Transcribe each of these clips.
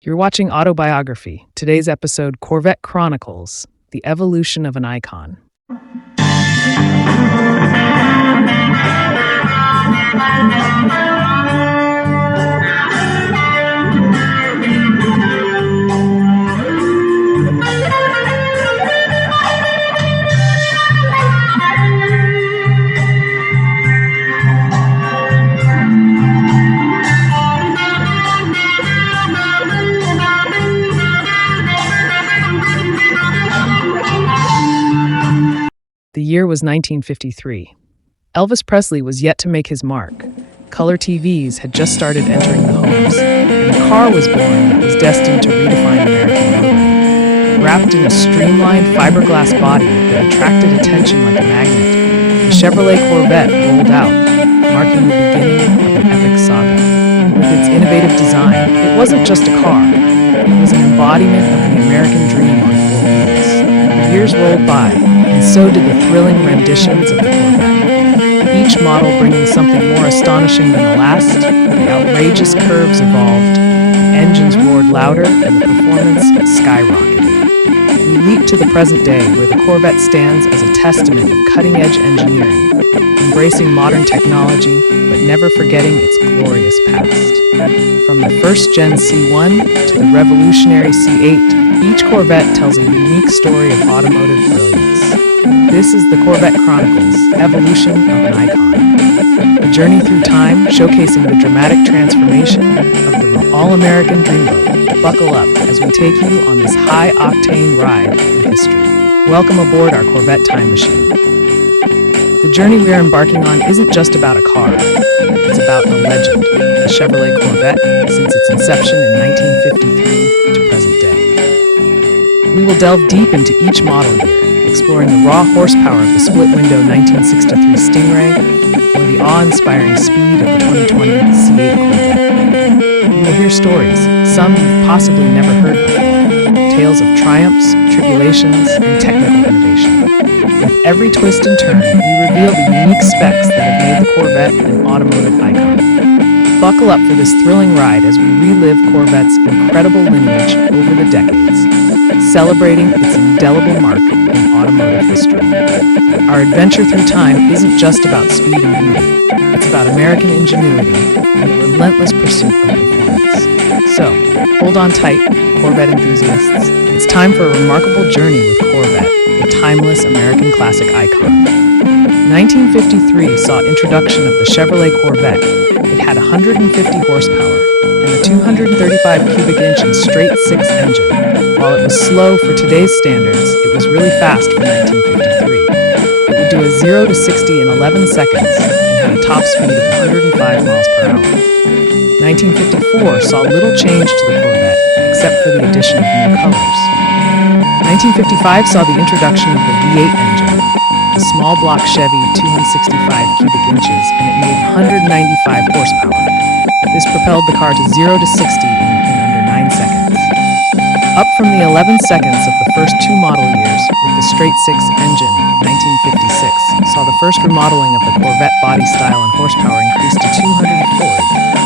You're watching Autobiography. Today's episode, Corvette Chronicles, the evolution of an icon. The year was 1953. Elvis Presley was yet to make his mark. Color TVs had just started entering the homes, and a car was born that was destined to redefine American motoring. Wrapped in a streamlined fiberglass body that attracted attention like a magnet, the Chevrolet Corvette rolled out, marking the beginning of an epic saga. With its innovative design, it wasn't just a car. It was an embodiment of the American dream on four wheels. The years rolled by, and so did the thrilling renditions of the Corvette. Each model bringing something more astonishing than the last, the outrageous curves evolved, the engines roared louder, and the performance skyrocketed. We leap to the present day, where the Corvette stands as a testament of cutting-edge engineering, embracing modern technology, but never forgetting its glorious past. From the first-gen C1 to the revolutionary C8, each Corvette tells a unique story of automotive brilliance. This is the Corvette Chronicles, evolution of an icon. A journey through time, showcasing the dramatic transformation of the all-American dreamboat. Buckle up as we take you on this high-octane ride through history. Welcome aboard our Corvette time machine. The journey we are embarking on isn't just about a car. It's about a legend, the Chevrolet Corvette, since its inception in 1953 to present day. We will delve deep into each model year, exploring the raw horsepower of the split-window 1963 Stingray or the awe-inspiring speed of the 2020 C8 Corvette. You will hear stories, some you've possibly never heard before, tales of triumphs, tribulations, and technical innovation. With every twist and turn, we reveal the unique specs that have made the Corvette an automotive icon. Buckle up for this thrilling ride as we relive Corvette's incredible lineage over the decades, celebrating its indelible mark in automotive history. Our adventure through time isn't just about speed and beauty. It's about American ingenuity and the relentless pursuit of performance. So, hold on tight, Corvette enthusiasts. It's time for a remarkable journey with Corvette, the timeless American classic icon. 1953 saw introduction of the Chevrolet Corvette. It had 150 horsepower and a 235 cubic inch and straight-six engine. While it was slow for today's standards, it was really fast for 1953. It would do a 0 to 60 in 11 seconds and had a top speed of 105 miles per hour. 1954 saw little change to the Corvette, except for the addition of new colors. 1955 saw the introduction of the V8 engine, a small block Chevy 265 cubic inches, and it made 195 horsepower. This propelled the car to 0 to 60 in under 9 seconds. Up from the 11 seconds of the first two model years with the straight-six engine, 1956 saw the first remodeling of the Corvette body style and horsepower increase to 200 Ford,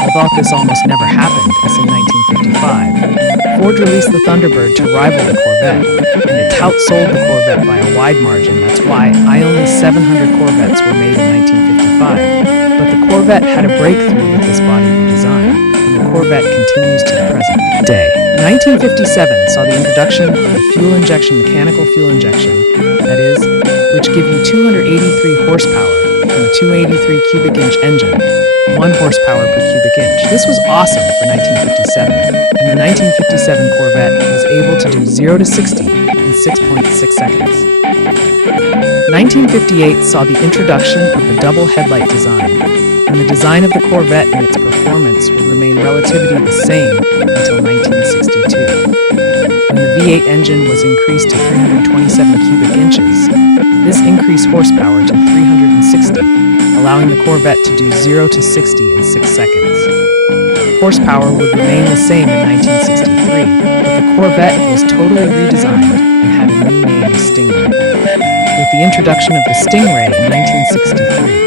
although this almost never happened, as in 1955. Ford released the Thunderbird to rival the Corvette, and it outsold the Corvette by a wide margin. That's why only 700 Corvettes were made in 1955. But the Corvette had a breakthrough with this body redesign, and the Corvette continues to the present day. 1957 saw the introduction of the mechanical fuel injection, that is, which give you 283 horsepower from a 283 cubic inch engine, 1 horsepower per cubic inch. This was awesome for 1957, and the 1957 Corvette was able to do 0 to 60 in 6.6 seconds. 1958 saw the introduction of the double headlight design, and the design of the Corvette and its performance would remain relatively the same until 1962. When the V8 engine was increased to 327 cubic inches, this increased horsepower to 360, allowing the Corvette to do 0 to 60 in 6 seconds. Horsepower would remain the same in 1963, but the Corvette was totally redesigned and had a new name, Stingray. With the introduction of the Stingray in 1963,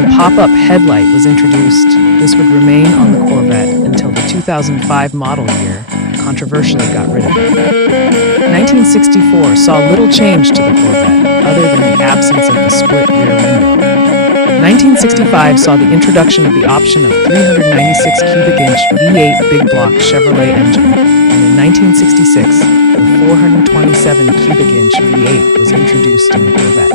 the pop-up headlight was introduced. This would remain on the Corvette until the 2005 model year, controversially got rid of it. 1964 saw little change to the Corvette, other than the absence of the split rear window. 1965 saw the introduction of the option of 396 cubic inch V8 big block Chevrolet engine, and in 1966, the 427 cubic inch V8 was introduced in the Corvette.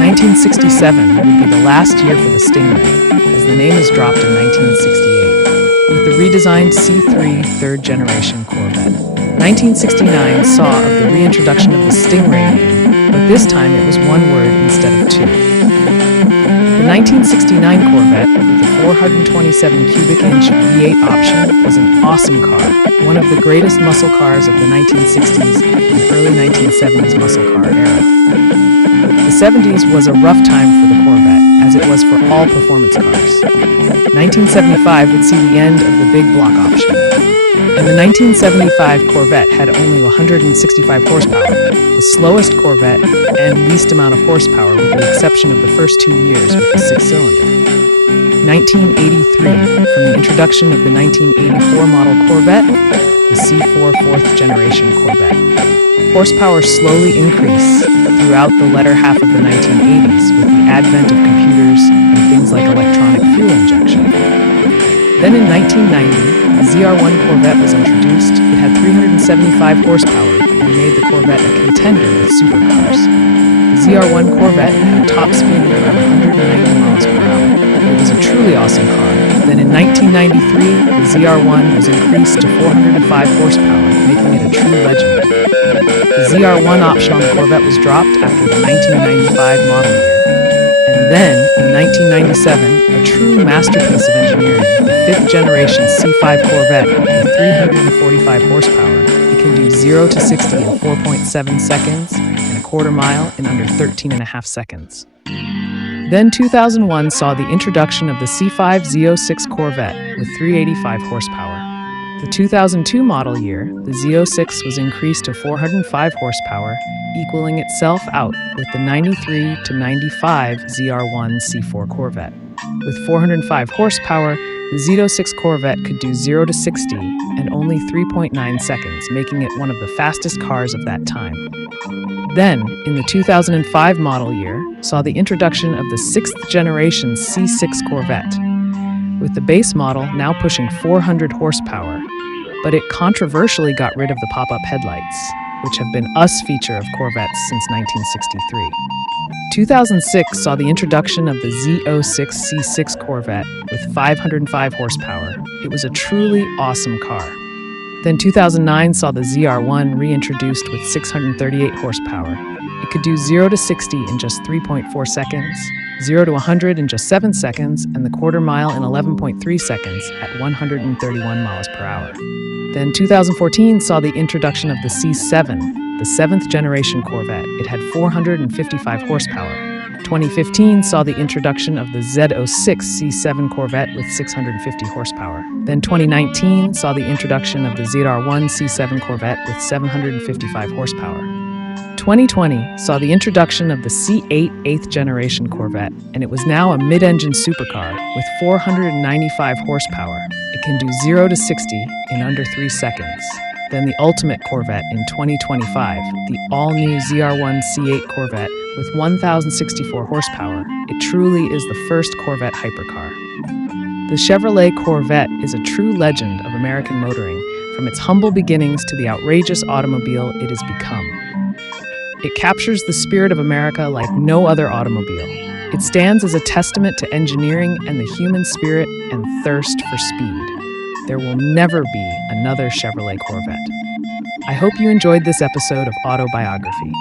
1967 would be the last year for the Stingray, as the name was dropped in 1968, with the redesigned C3 third generation Corvette. 1969 saw of the reintroduction of the Stingray name, but this time it was one word instead of two. The 1969 Corvette, with the 427 cubic inch V8 option, was an awesome car, one of the greatest muscle cars of the 1960s and early 1970s muscle car era. The 70s was a rough time for the Corvette, as it was for all performance cars. 1975 would see the end of the big block option, and the 1975 Corvette had only 165 horsepower, the slowest Corvette and least amount of horsepower with the exception of the first 2 years with the six-cylinder. 1983, from the introduction of the 1984 model Corvette, the C4 fourth generation Corvette. Horsepower slowly increased throughout the latter half of the 1980s with the advent of computers and things like electronic fuel injection. Then in 1990, the ZR1 Corvette was introduced. It had 375 horsepower and made the Corvette a contender with supercars. The ZR1 Corvette had a top speed of around 190 miles per hour. It was a truly awesome car. Then in 1993, the ZR1 was increased to 405 horsepower, making it a true legend. The ZR1 option on the Corvette was dropped after the 1995 model year. And then, in 1997, a true masterpiece of engineering, the fifth generation C5 Corvette with 345 horsepower. It can do 0 to 60 in 4.7 seconds and a quarter mile in under 13.5 seconds. Then 2001 saw the introduction of the C5 Z06 Corvette with 385 horsepower. The 2002 model year, the Z06 was increased to 405 horsepower, equaling itself out with the 93 to 95 ZR1 C4 Corvette. With 405 horsepower, the Z06 Corvette could do 0 to 60 in only 3.9 seconds, making it one of the fastest cars of that time. Then, in the 2005 model year, saw the introduction of the 6th generation C6 Corvette, with the base model now pushing 400 horsepower, but it controversially got rid of the pop-up headlights, which have been a feature of Corvettes since 1963. 2006 saw the introduction of the Z06 C6 Corvette with 505 horsepower. It was a truly awesome car. Then 2009 saw the ZR1 reintroduced with 638 horsepower. It could do 0 to 60 in just 3.4 seconds, 0 to 100 in just 7 seconds, and the quarter mile in 11.3 seconds at 131 miles per hour. Then 2014 saw the introduction of the C7, the 7th generation Corvette. It had 455 horsepower. 2015 saw the introduction of the Z06 C7 Corvette with 650 horsepower. Then 2019 saw the introduction of the ZR1 C7 Corvette with 755 horsepower. 2020 saw the introduction of the C8 8th generation Corvette, and it was now a mid-engine supercar with 495 horsepower. It can do 0 to 60 in under 3 seconds. Then the ultimate Corvette in 2025, the all-new ZR1 C8 Corvette with 1,064 horsepower. It truly is the first Corvette hypercar. The Chevrolet Corvette is a true legend of American motoring, from its humble beginnings to the outrageous automobile it has become. It captures the spirit of America like no other automobile. It stands as a testament to engineering and the human spirit and thirst for speed. There will never be another Chevrolet Corvette. I hope you enjoyed this episode of Autobiography.